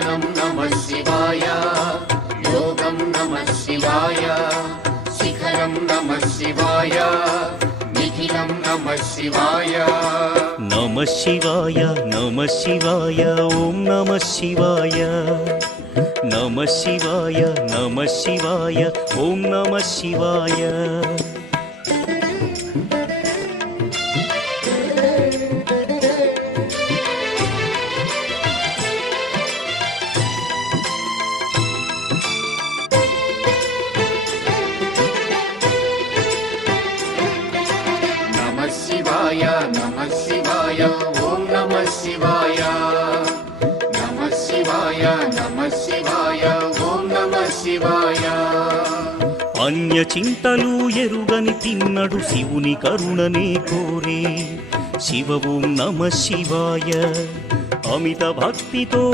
ध्यानं नमः शिवाय योगं नमः शिवाय शिखरं नमः शिवाय निखिलं नमः शिवाय नमः शिवाय नमः शिवाय ओम नमः शिवाय नमः शिवाय नमः शिवाय ओम नमः शिवाय नमः शिवाय ओम नमः शिवाय नमः शिवाय ओम नमः शिवाय अन्य చింతలు ఎరుగని తిన్నడు శివుని కరుణనే కోరే శివ ఓం నమః శివాయ అమిత భక్తితో